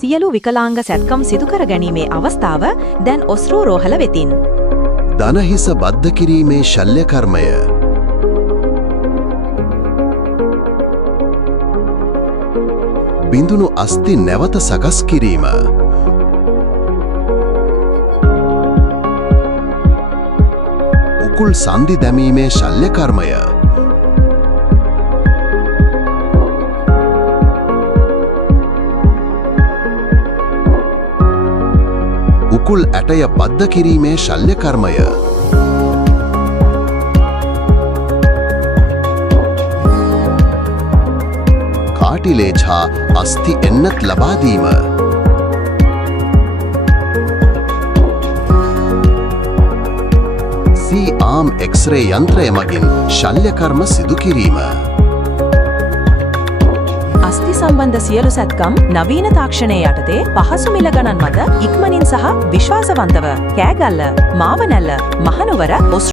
සියලු විකලාංග සැත්කම් සිදු කර ගැනීමේ අවස්ථාව දැන් ඔස්රෝ රෝහල වෙතින්. දනහිස බද්ධ කිරීමේ ශල්‍ය කර්මය. බිඳුණු අස්ථි නැවත සකස් කිරීම. උකුල් සන්ධි දැමීමේ ශල්‍ය කර්මය. උකුල් ඇටය බද්ධ කිරීමේ ශල්‍ය කර්මය. කාටිලේජ් හා අස්ථි එන්නත් ලබා දීම. C-arm X-ray යන්ත්‍රය මගින් ශල්‍ය කර්ම සිදු කිරීම. අස්ථි සම්බන්ධ සියලු සැත්කම් නවීන තාක්ෂණය යටතේ පහසු මිල ගණන් මත ඉක්මනින් සහ විශ්වාසවන්තව කෑගල්ල, මාවනැල්ල, මහනුවර